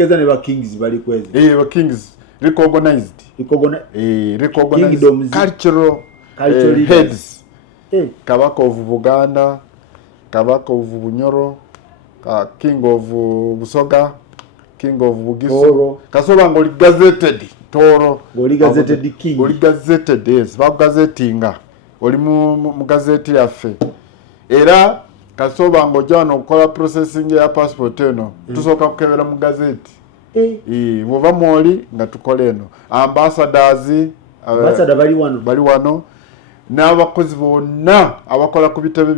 ne ba kings bali kwezi ba kings recognized cultural heads Kabaka of Buganda, Kabaka of Bunyoro, King of Busoga, King of Bugiso. Kasoba ngoli gazetted Toro. Ngoli gazetted king. Ngoli gazetted yes. Ba gazettinga. Oli mu gazeti yaffe. Era kasoba ngojano okukola processing ya passport eno. Tusoka kukebera mu gazeti. Muva mwoli nga tukole eno. Ambassadors bali wano. N'abakozi bonna abakola ku bitebe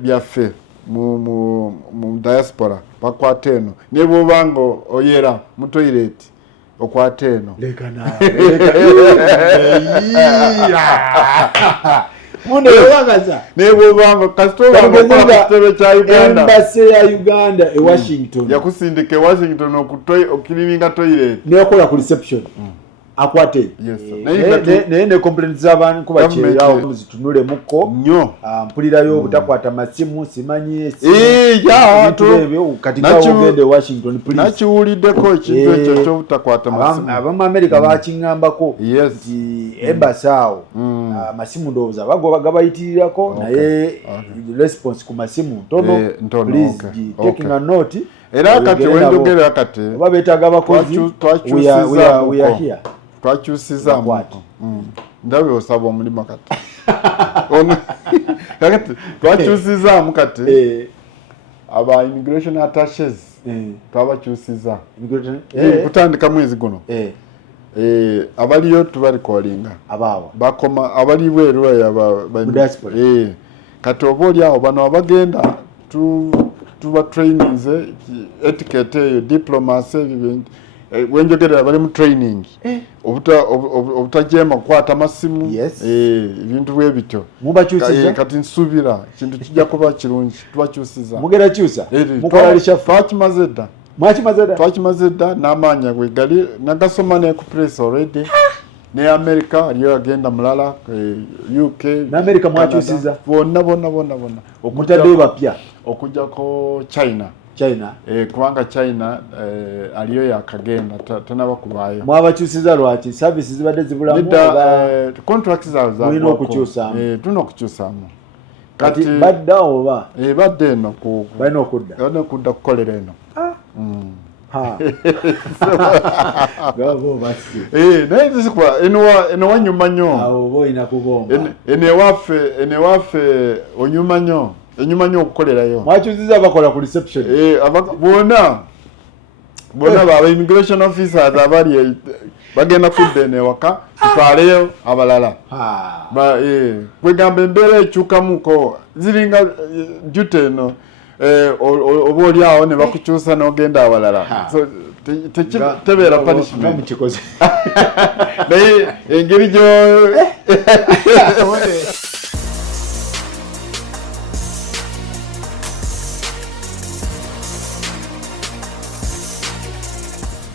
byaffe mu diaspora bakwata eno ne bwobango oyera mu toilet okwata eno leka muno wagaza ne bwobango kasitoba ku kitebe kya Uganda embassy ya Uganda e Washington yakusindika Washington okilininga toilet ne okola ku reception akwate ne complaints z'abantu kuba kyerawo muzitunule muko nnyo mpulirayo obutakwata masimu simanyi kati ugende Washington police nakiwuliddeko ekintu ekyo ky'obutakwata masimu abamu America bakingambako nti embassy awo masimu ndowooza gabayitirirako naye response ku masimu ntono please taking a note era kati wenjogera kati oba beetaaga abakozi we are here twakyusiza ndawe osaba omulimu kati kakati twakyusiza kati aba immigration attaches twabakyusiza kutandika mwezi guno abaliyo tubalikolinga bakoma abali bweru kati oba oli awo bano abagenda tuba trainings etiquette diplomacy wenjogera bali mu training obutajema kukwata masimu ebintu bwe bityo kati nsubira kintu kijja kuba kirungi tubakyusiza mugera kyusa mukola lisha twakimazedda n'amaanya gwe gali nagasoma ne ku press already ne America aliyo agenda mulala UK na America mwakyusiza bonna okutadde bapya okujjako China kubanga China aliyo yakagenda tanaba kubayo mwabakyusiza lwaki services zibadde zibulamu contracts za mulina okukyusamu tuna okukyusamu kati badda oba badde eno balina okudda kukolera eno gabo basi naye tuzikuba eno wanyuma nnyo awo boyina kubomba ene waffe onyuma nnyo enyuma nnyo okukolerayo mwakyusiza bakola ku reception bona baba immigration officers abali bagenda kudda eno ewaka tutwaleyo abalala kwegamba embeera ekyukamuko ziringa jute eno oba oli awo ne bakukyusa n'ogenda abalala tebeera punishment naye engeri gyo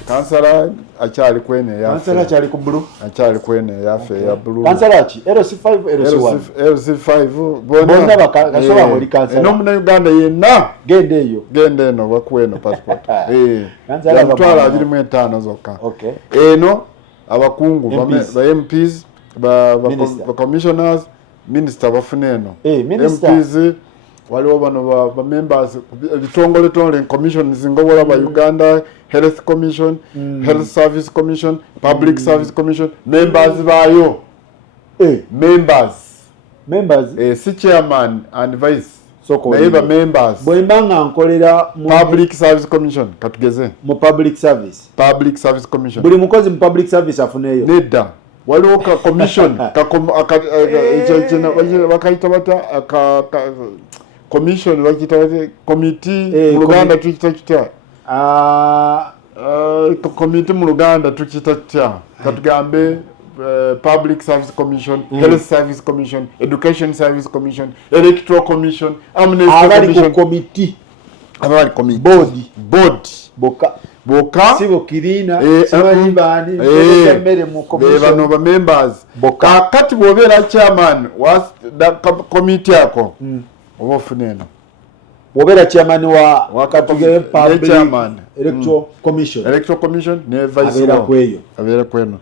kansala akyali kwene ya kansala akyali ku blue akyali kwene yafe ya blue kansala ki LC5 LC5 bona bakasoba muri kansala no muna Uganda yenna gende eno bakweno passport kansala batwala 25 zokka eno abakungu ba MPs ba commissioners minister bafune eno MPs waliwo bano ba members bitongole tonle commissions ngobola ba Uganda Health Commission, Health Service Commission, Public Service Commission, members bayo. Members. Si chairman and vice. Naiba members. Boimbanga nkolera Public Service Commission katugeze. Mu Public Service. Public Service Commission. Buli mukozi mu Public Service afuneyo. Nedda. Waliwo ka commission wakaita bata commission wakita committee Uganda tukita committee mu Uganda tukita katugambe Public Service Commission, Health Service Commission, Education Service Commission, Electoral Commission, Amnesty Committee, board boka sibo kirina sibanyi bani mbere mu commission bano ba members boka kati bobera chairman was the committee yako obofuneno wobera chairman wa katugere public electoral commission ne vice abera kweno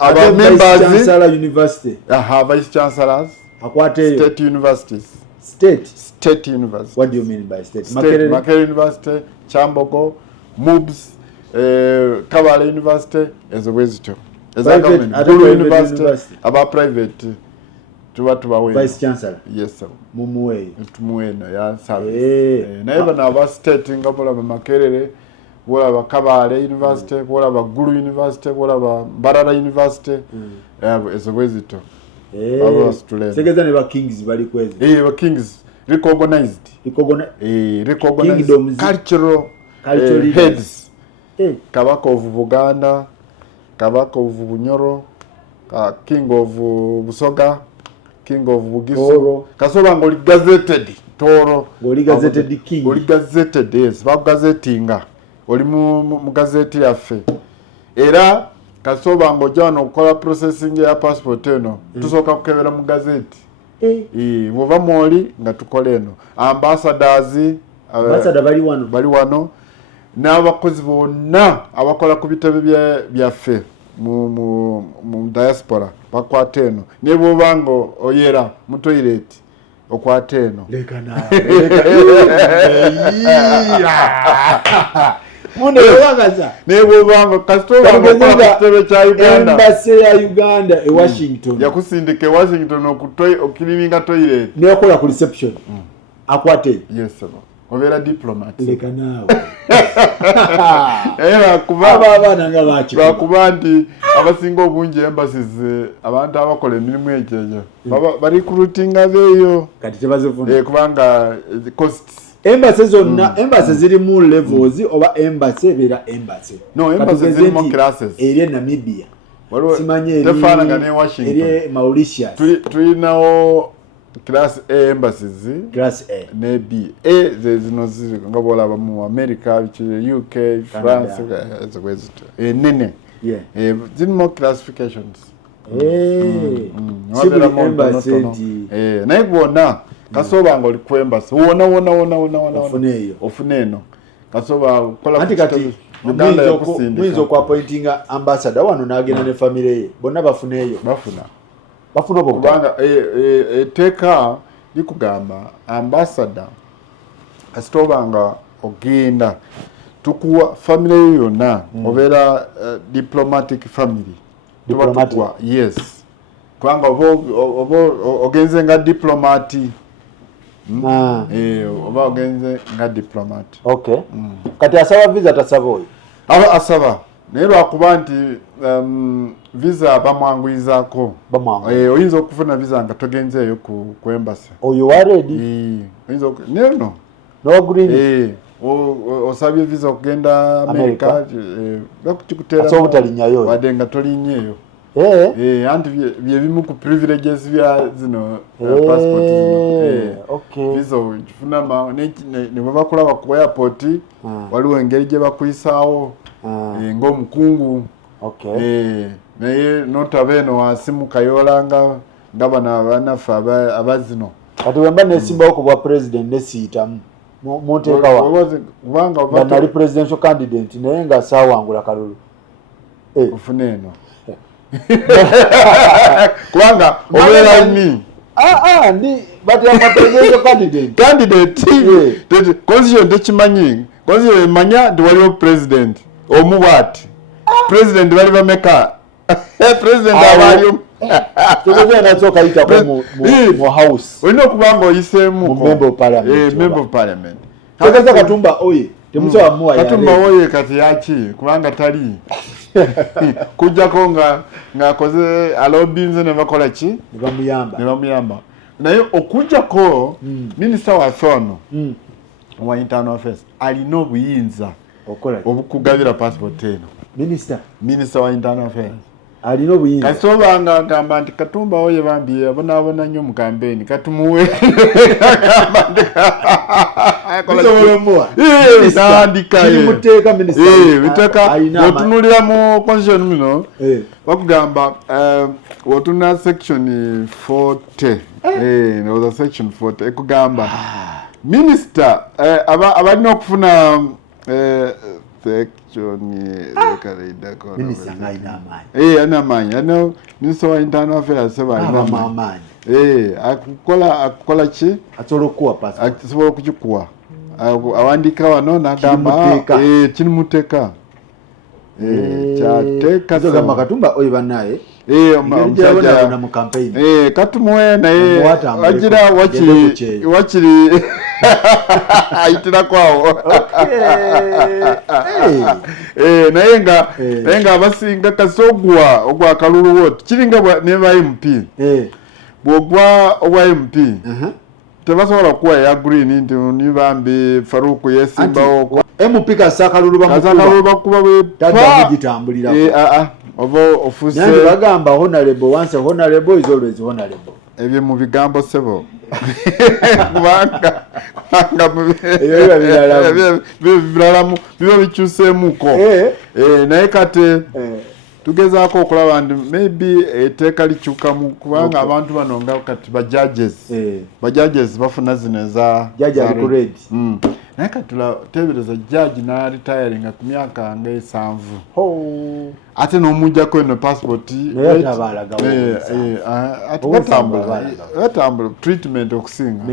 aba members chancellor university vice chancellors akwate state universities state universities. What do you mean by state? Makerere University, Chambogo, MUBS, Kabale University, as a visitor. As a government, Gulu University, about private. Vice Chancellor. Yes, sir. Mumuwe. Tumuweno, ya service. Never na about state in Gabola Makerere, wala ba Kabale University, wala ba Gulu University, wala ba Barara University, as a visitor. Segezane ba kings bali kwezi. Ba kings recognized cultural heads. Kabaka of Buganda, Kabaka of Bunyoro, King of Busoga, King of Bugiso. Kasoba ngoli gazetted Toro. Ngoli gazetted king. Ngoli gazetted, yes. Gazettinga. Oli mu gazeti yaffe. Era kasoba ngojano okukola processing ya passport eno tusoka kukebera mu gazeti. Wova mwoli nga tukole eno. Ambassadors bali wano n'abakozi bonna abakola ku bitebe byaffe mu diaspora bakwata eno ne bwobango oyera mu toilet okwata eno leka nawe Mune wagaza nebo bango kasitoba bakutebe cha Uganda embassy ya Uganda e Washington yakusindike Washington okiliminga toilet ne okola ku reception akwate yes sir overa diplomat leka nawe era kuba abana nga bachi bakubandi abasinga obunje embassies abantu abakola emirimu ejeje bari recruiting abeyo kati tebazofuna kubanga costs embassy zonna embassy ziri mu levels oba embassy bera embassy no embassy ziri mu classes eri Namibia simanye eri tefana ne Washington eri Mauritius tulinawo class A embassies class A ne B zino ziri ngabola mu America UK France ezobezito nene ziri mu classifications sibuli embassy naibona kasoba ngo likwembasi wona ofuneno kasoba kola kati Uganda yakusindika mwizo kwa pointinga ambassador wano nagena ne family ye bonna bafuneyo bafuna obanga teka likugamba ambassador asitobanga ogenda tukuwa family yonna obera diplomatic family diplomatic yes kwanga obo ogenze nga diplomati oba ogenze nga diplomat okay kati asaba visa tasaba asaba nero akuba nti visa bamwangwizako oyinza okufuna visa nga togenzeeyo ku embassy oyo already oyinza no green osabye visa okugenda America bakukutera aso butalinyayo wadde nga tolinyeeyo anti bye bimu ku privileges bya zino passport okay visa ufuna ne bakulaba ku airport waliwo engeri gye bakuyisaawo ng'omukungu okay naye notabeno wasimu kayolanga ngabana abanafe abazino kati wemba nesimbawo ku bwa president nesiitamu muteekawa kubanga nali presidential candidate naye nga saawangula kalulu ufuneeno kubanga obera ni ndi bati ama presidential candidate constitution tekimanyi constitution emanya ndi waliwo president omubwati president bali bameka president abaliyo tozoja nazoka ita mu house olina okubanga oyiseemu member of parliament member of parliament Kaza Katumba oye temuso amuwa ya Katumba oye kati yaki kubanga tali kujjako nga koze alobinze ne bakola ki ne bamuyamba naye okujjako minister wa Thono wa internal affairs alina obuyinza obukugabira passport eno minister wa internal affairs alina obuyinza kasobanga agamba nti Katumba oye bambi abona nnyo mu campaign katumuwe wotunulira mu constitution muno bakugamba wotuna section 40 noza section 40 ekugamba Minister abalina okufuna section Minister ngaina amaanyi ano Minister wa Internal Affairs amaanyi akukola ki asobola okukikuwa awandika wano n'agamba kirimuteka kyateeka gamba Katumba oyo banaye omusajja mu campaign katumuwe naye wagira wakiri ayitirako awo naye nga abasinga kasogwa ogwa kalulu wote kiringa ne ba MP bwogwa obwa MP tebasobola kuwa ya green nti nibambi Faruku yesimbawo MP kasakalulu bakuba bwe tadagitambulira obo ofuse nandi bagamba honorable once honorable is always honorable ebyo mu bigambo sebo biralamu biba bikyuseemuko naye kate tugezaako okulaba nti maybe etteeka likyukamu kubanga abantu bano nga kati bajudges bafuna zino eza naye kati tebereza judge n'aritiringa ku myaka nga 7 ate n'omujjako eno passport batambula treatment okusinga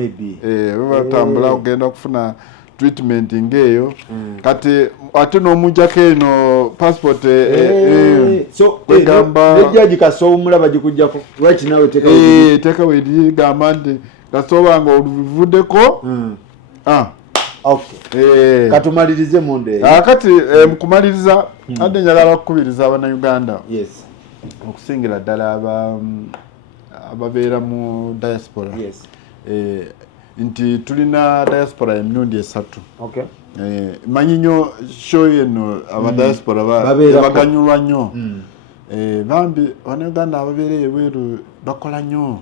batambula okugenda okufuna treatment ng'eyo kati ate n'omujjako eno passport kwegamba judge Kasowumula bagikujjako lwaki nawe teeka weligamba nti Kasooba nga oluvuddeko okay katumalirize munde kati mukumaliriza ate njagala okukubiriza Abannayuganda okusingira ddala ababeera mu diaspora nti tulina diaspora emirundi 3 manyi nnyo show eno abadiaspora baganyulwa nnyo bambi Abannayuganda ababeera ebweru bakola nnyo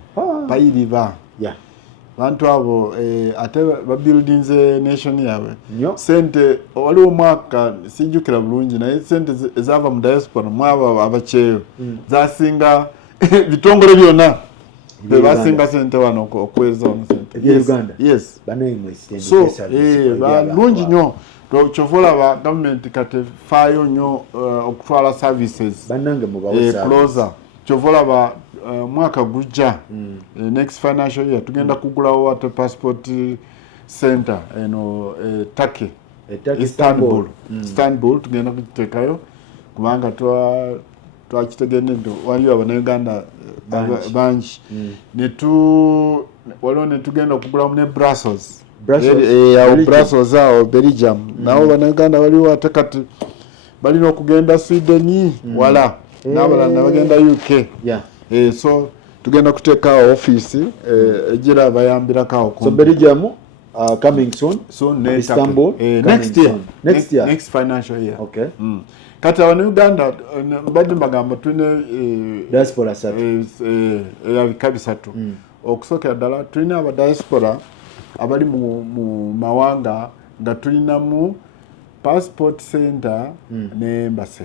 bayiriba bantu abo ate babuildinze nation yawe sente waliwo omwaka sijjukira bulungi naye sente ezava mu diaspora mwabo abakyeyo zasinga bitongole byonna basinga sente wano okweza wano sente Uganda so balungi nnyo kyovola gavumenti kati faayo nnyo okutwala services closer kyovola mwaka gujja next financial year tugenda kugulawo ate passport center eno Turkey Istanbul tugenda kugiteekayo kubanga twakitegedde nti waliyo Abannayuganda bangi waliwo netugenda okugulawo ne Brussels awo Belgium nawo Abannayuganda waliwo ate kati balina okugenda Sweden wala n'abalala bagenda UK so tugenda kuteekawo office ejira bayambirako so Belgium coming soon Istanbul next financial year kati Abannayuganda badde bagamba tulina diaspora ebika bisatu okusookera ddala tulina abadiaspora abali mu mawanga nga tulinamu passport center ne embassy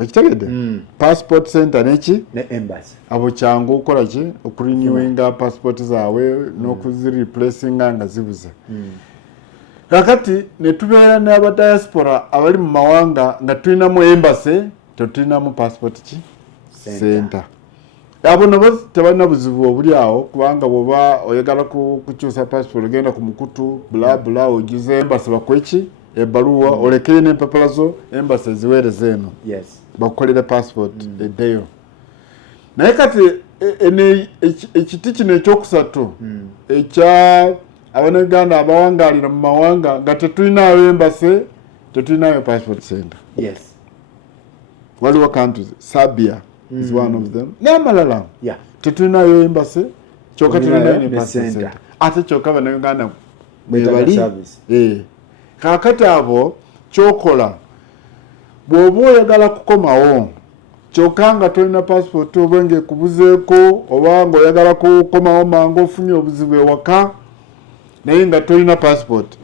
ekitegedde passport center neki ne embassy abo kyangu okola ki okurenewinga passport zaabwe n'okuzireplacinga nga zibuze kakati netubeera n'abadiaspora abali mu mawanga nga tulinamu embassy tetulinamu passport ki center abo nabo tebalina buzibu obuli awo kubanga bwoba oyagala kukyusa passport ogenda ku mukutu bula ogize embassy bakweki ebbaluwa olekere n'empapula zo embassy ziweereza eno bakukolere passport eddeyo naye kati ekiti kino ekyokusatu ekya Abannayuganda abawangaalira mu mawanga nga tetulinayo embassy tetulinayo passport center waliwo countries Serbia is one of them n'amalala tetulinayo embassy kyokka tulinayo ne passport center ate kyokka Abannayuganda bali kakati abo kyokola bw'oba oyagala kukomawo kyokka nga tolina passport oba ng'ekubuzeeko oba ng'oyagala kukomawo mangu ofunye obuzibu ewaka naye nga tolina passport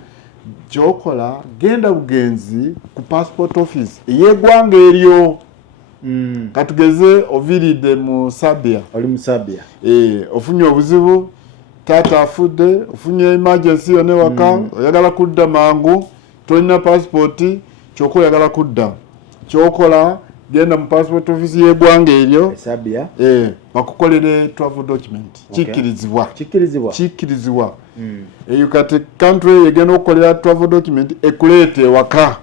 kyokola genda bugenzi ku passport office ey'eggwanga eryo katugeze oviridde mu Serbia oli mu Serbia ofunye obuzibu tata afudde ofunye emergency yone waka oyagala kudda mangu tolina passport kyoko oyagala kudda kyokola genda mu passport office y'eggwanga eryo bakukolere travel document kikirizibwa eyo kati country yegenda okukolera travel document ekuleete ewaka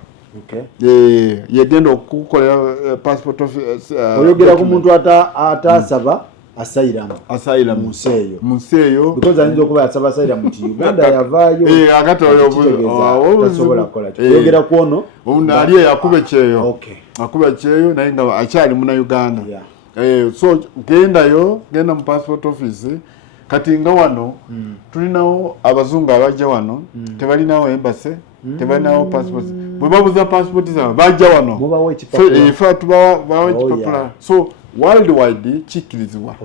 yegenda okukolera passport office oyogera ku muntu atasaba asylum mu nsi eyo because ayinza okuba yasaba asylum nti Uganda yavaayo akati oyo tasobola kukola oyogera ku ono omuntu ali yakuba ekyeyo naye nga akyali muna Uganda so genda mu passport office kati nga wano tulinawo abazungu abajja wano tebalinawo embassy tebalinawo passport bwe babuza passport zaabwe bajja wano ife tubawa ekipapula so worldwide kikirizibwa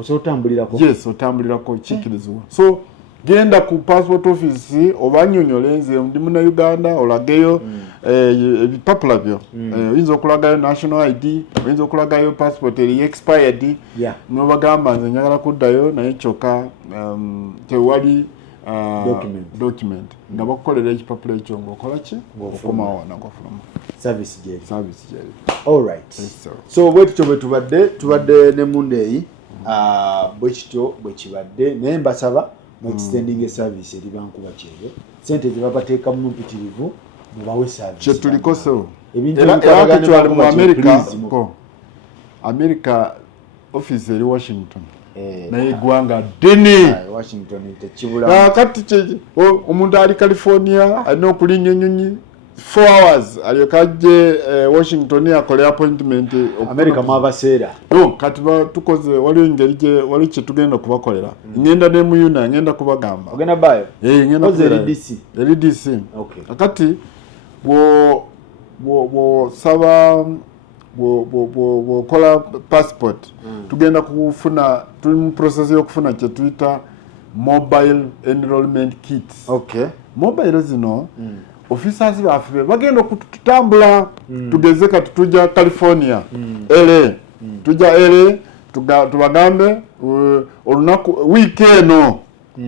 otambulirako kikirizibwa so genda ku passport office obanyonyole nze ndi muna Uganda olageyo ebipapula byo oyinza okulagayo national ID oyinza okulagayo passport eri expired nobagamba nze njagala kuddayo naye kyokka tewali document nga bakukolera ekipapula ekyo ng'okola ki ng'okomawo nagofuluma service jeri alright so bwekityo bwe tubadde ne Monday bwekityo bwe kibadde naye mbasaba mu extending service eri bankuba kyeyo sente ze babateeka mu mpitirivu mubawe service kyetulikose ebintu era mu America office eri Washington naye eggwanga ddene Washington tekibula kati omuntu ali California alina okulinnya ennyonyi 4 hours aliyokajje Washington akole appointment America mwabaseera kati tukoze waliyo engeri wali kyetugenda kubakolera ngenda ne muyuna ngenda kubagamba ogenda bayo ngenda kukoze LDC kati bo saba kola passport tugenda kufuna tuli mu process y'okufuna kye tuyita mobile enrollment kits mobile zino officers baffe bagenda okututambula tugeze kati tujja California LA tujja LA tubagambe olunaku weekend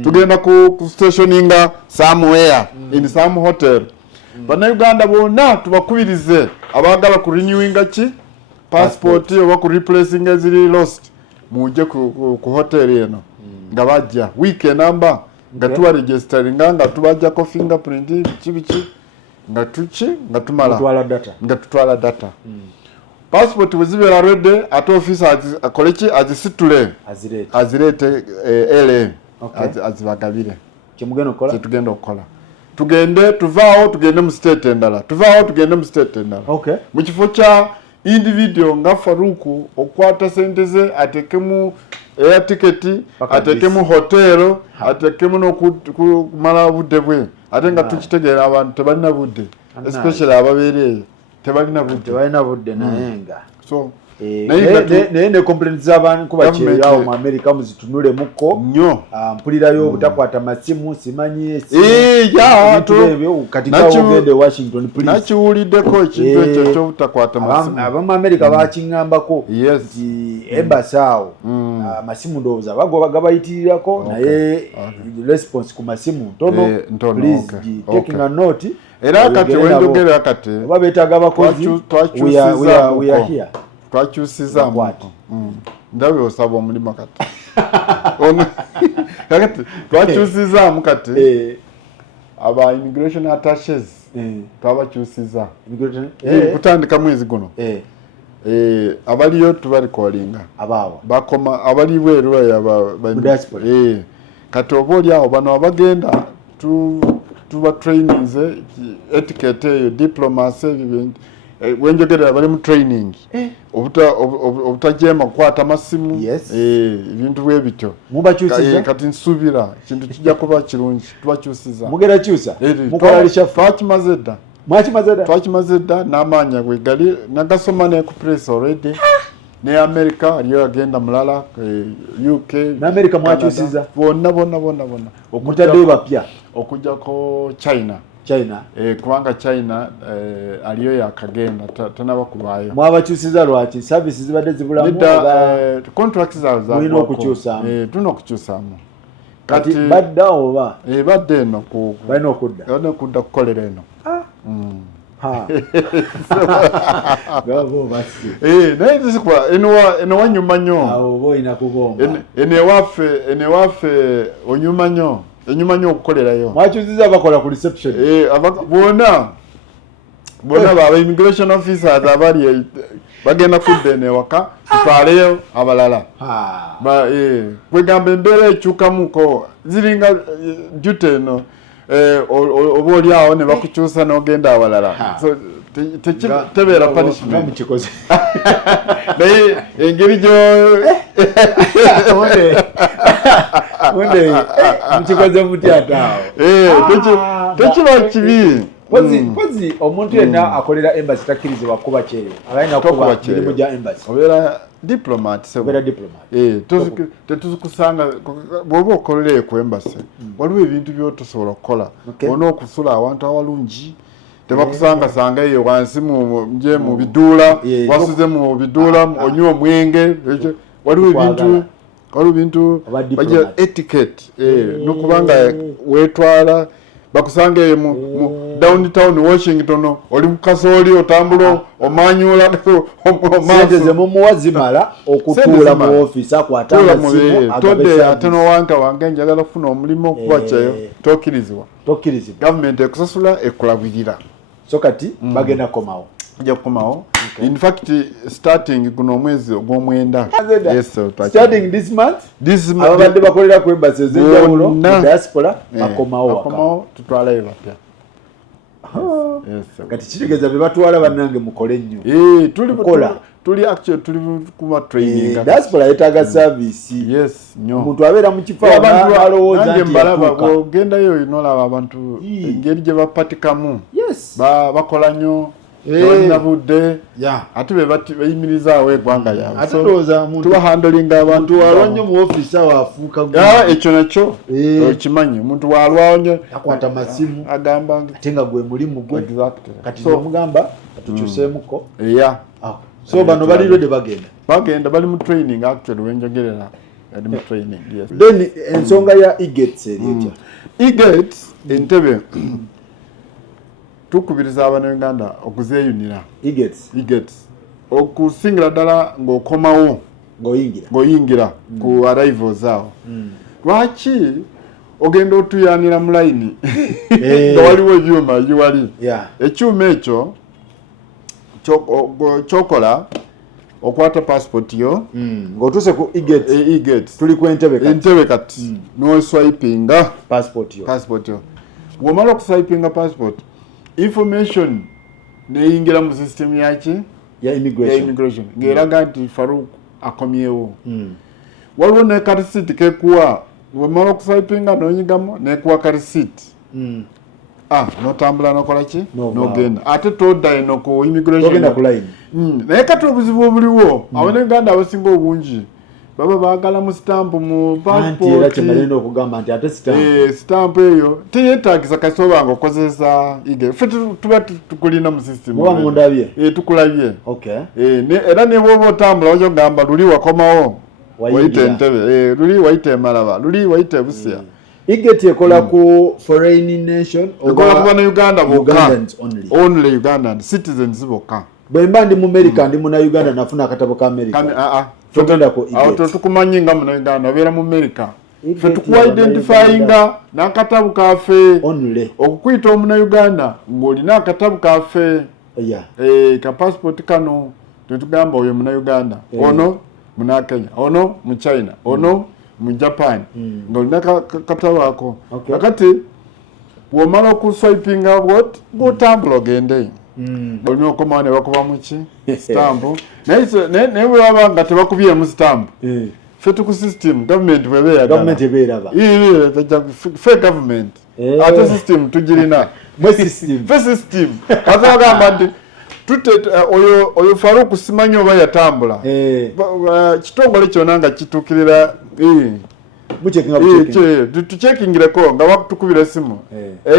tugenda ku stationinga somewhere in some hotel bana Uganda bonna tubakubirize abagala ku renewinga ki passport oba ku replacing ezili lost muje ku hotel eno nga bajja weekend number nga tuwa registering nga tubajja ko fingerprint kibichi nga tumala nga tutwala data passport wezibera ready at office akolechi azisitule azirete ele azibagabire tugenda okola tugende tuvaawo tugende mu state endala mu kifo kya individual nga Faruku okwata sente ze atekemu air ticket atekemu hotel atekemu n'okumala budde bwe ate nga tukitegeera abantu tebalina budde especially ababeereyo tebalina budde nayenga so naye ne complaints z'abantu kuba kyeyawo mu America muzitunule muko nnyo mpulirayo obutakwata masimu simanyi kati ogende Washington police nakiwuliddeko ekintu ekyo ky'obutakwata masimu abamu America bakingambako nti embassy awo masimu ndowooza gabayitirirako naye response ku masimu ntono please taking a note era kati wenjogera kati oba beetaaga abakozi we are here twakyusiza ndawe osaba omulimu kati kakati twakyusiza kati aba immigration attaches twabakyusiza kutandika mwezi guno abaliyo tubalikolinga bakoma abali bweru kati oba oli awo bano abagenda tuba trainings etiquette eyo diplomacy wenjogera bali mu training obutajema kukwata masimu ebintu bwe bityo mubakyusiza kati nsubira kintu kijja kuba kirungi tubakyusiza mugera kyusa mukola lisha twakimaze dda n'amaanya gwe gali nagasoma ne ku press already ne America aliyo agenda mulala UK na America mwakyusiza bonna okutadde bapya okujja ko China kubanga China aliyo yakagenda tanaba kubayo mwabakyusiza lwaki services zibadde zibulamu contracts za tulina okukyusamu tulina okukyusamu kati badda oba badde eno balina okudda kukolera eno naye nzikwa eno wanyuma nnyo oba olina kubomba eno ewaffe onyuma nnyo okukolerayo mwakyuziza bakola ku reception bonna baba immigration officers abali bagenda kudda eno ewaka tutwaleyo abalala kwegamba embeera ekyukamuko ziringa duty eno oba oli awo ne bakukyusa n'ogenda awalala tebeera punishment naye engeri mukikoze mutya ataawo tekiba kibi pozi omuntu yenna akolera embassy takkirizibwa kuba kyere abalina kuba mirimu gya embassy obeera diplomat tetuzikusanga bw'oba okolereyo ku embassy waliwo ebintu byotosobola okukola olina okusula awantu awalungi tebakusangasanga eyo wansi mu biduula wasuze mu biduula onywa omwenge waliwo ebintu bagira etiquette nokubanga weetwala bakusanga eyo mu downtown Washington oli mu kasooli otambula omanyula sente ze mumuwa zimala okutuula mu office akwata amasimu ate nowanta wange njagala kufuna omulimu okuba kyeyo tokkirizibwa gavumenti ekusasula ekulabirira so kati bagenda komawo ija kukomawo in fact starting kuno omwezi ogw'omwenda starting this month ababadde bakolera ku embassy ez'enjawulo mu diaspora bakomawo tutwalayo batya kati kitegeeza be batwala bannange mukole nnyo tuli kuma training diaspora yetaaga service omuntu abeera mu kifo alowooza nti mbalaba ogendayo nolaba abantu engeri gye bapatikamu bakola nnyo balina budde ate beyimirizaawo eggwanga yaabwe tubahandolinga abantu walwa nnyo mu office awo afuuka ekyo nakyo okimanyi omuntu walwawo nnyo akwata masimu agamba ate nga gwe mulimu gwe kati nomugamba atukyuseemuko so bano bali ready bagenda bali mu training actually wenjogerera bali mu training then ensonga ya egates erietya egates Entebbe tukubiriza abannayuganda okuzeeyunira egates okusingira ddala ng'okomawo ng'oyingira ku arrivals awo lwaki ogenda otuyanira mu layini nga waliwo ebyuma biwali ekyuma ekyo kyokola okwata passport yo ng'otuuse ku egates tuli ku entebe kati n'oswipinga passport yo bw'omala okuswipinga passport information neyingira mu system yaki ya immigration ng'eraga nti Farouk akomyewo waliwo ne karisiti kekuwa bw'omala okuswipinga n'onyigamu nekuwa karisiti notambula nokola ki nogenda ate todda eno ku immigration naye kati obuzibu obuliwo abannayuganda abasinga obungi baba baagala mu stamp mu passport stamp eyo teyetaagisa kasoba nga okozesa ffe tuba tukulina mu system tukulabye era ne bwoba otambula wajja okugamba luli wakomawo wayita entebe luli wayita emalaba luli wayita ebusya Igeti ekola ku foreign nation ekola ku bannayuganda bokka only Ugandan citizens bokka bwemba ndi mu America ndi muna Uganda nafuna akatabo ka America tugenda ko igeti tukumanyi nga munayuganda obeera mu America ffe tukuwa identifyinga n'akatabu kaffe only okukwita omunayuganda ng'olina akatabu kaffe ka passport kano tetugamba oyo munayuganda ono muna Kenya ono mu China ono mu Japan ng'olina katabu ako kakati bw'omala okuswipinga ng'otambula ogende olina okomawo ne bakuba muki stamp naye bwe baba nga tebakubye mu stamp ffe tuku system government bweba ffe government ate system tugirina ffe system azagamba nti oyo Farouk simanyi oba yatambula kitongole kyonna nga kituukirira tuchekingireko nga bakutukubira esimu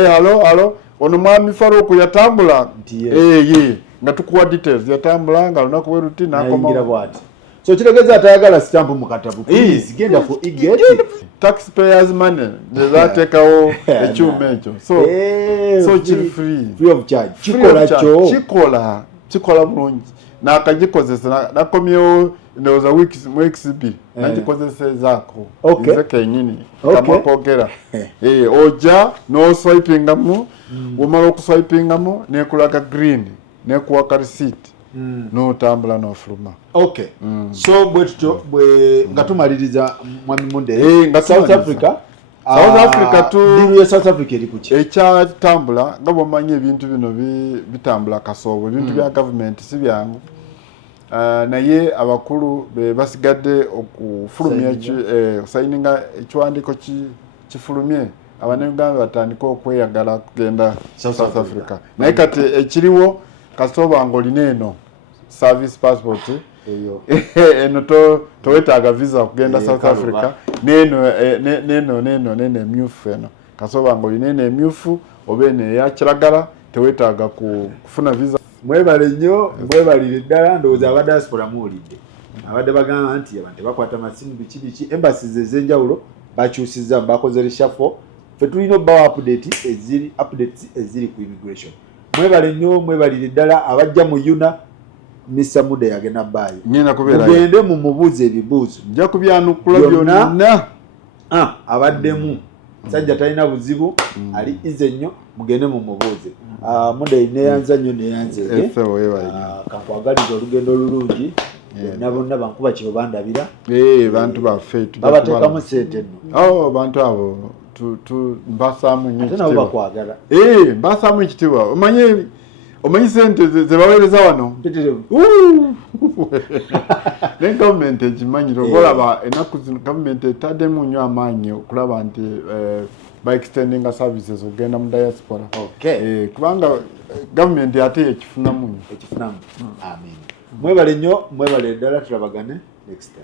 halo ono mwami Farouk yatambula nga tukuwa details yatambula nga lunaku bwe ruti nakomawo so kitegeeza atayagala stamp mu katabo please genda ku iget taxpayers money nezateekawo ekyuma ekyo so kiri free of charge kikola bulungi nakagikozesa nakomyewo ndowooza weeks bbiri nagikozesezaako nze kenyini kamakogera ojja n'oswipingamu womala okuswipingamu nekulaga green nekuwaka receipt n'otambula n'ofuluma so bwe tutyo nga tumaliriza mwami Munde nga South Africa diru ya South Africa eri kuki ekyatambula nga bwomanyi ebintu bino bitambula kasoobo ebintu bya gavumenti si byangu naye abakulu basigadde okufulumya sayininga ekiwandiiko kifulumye Abannayuganda batandika okweyagala kugenda South Africa naye kati ekiriwo kasooba ng'olina eno service passport eno towetaaga visa okugenda South Africa neno emyufu eno kasooba ng'olina eno emyufu oba eno eya kiragala tewetaaga kufuna visa. Mwebale nnyo mwebalire ddala ndowooza aba diaspora muwulidde abadde bagamba nti abantu tebakwata masimu biki embassies ez'enjawulo bakyusizza bakoze reshuffle ffe tulina obbawo updates eziri ku immigration. Mwebale nnyo mwebalire ddala abajja mu yuna Mr. Munde yagenda baayo mugende mu mubuuze ebibuuzo nja kubyanukula byonna abaddemu sajja talina buzibu ali ize nnyo mugende mu mubuuze. Munde neyanza nnyo neyanze kankwagaliza olugendo olulungi bonna bankuba kiro bandabira bantu baffe babateekamu sente nno bantu abo mbasaamu nnyo ate nabo bakwagala mbasaamu ekitiibwa omanyi sente zebaweereza wano ne gavumenti ekimanyi olaba ennaku zino gavumenti etaddemu nnyo amaanyi okulaba nti ba-extendinga services okugenda mu diaspora kubanga gavumenti ate ekifunamu amen. Mwebale nnyo mwebale ddala tulabagane next time.